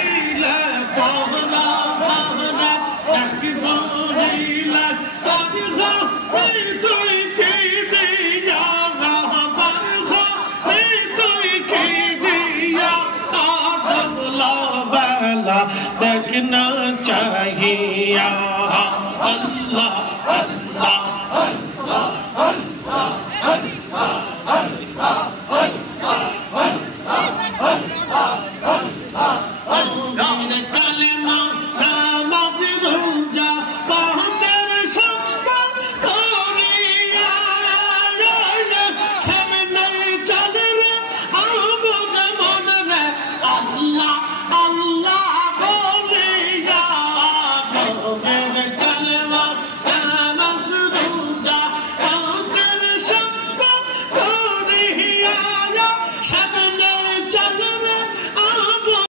দিলে পহরা পহরা এক মহিলা তার ঘরে তুই কি দিয়া আমার ঘরে তুই কি দিয়া আডবলা বেলা দেখনা চাহিয়া আল্লাহ আল্লাহ আল্লাহ আল্লাহ আল্লাহ আল্লাহ কালেমা নামাজ রোজা পাহাড়ের সম্মান করিয়া সামনে চলে রে আমর মন রে আল্লাহ আল্লাহ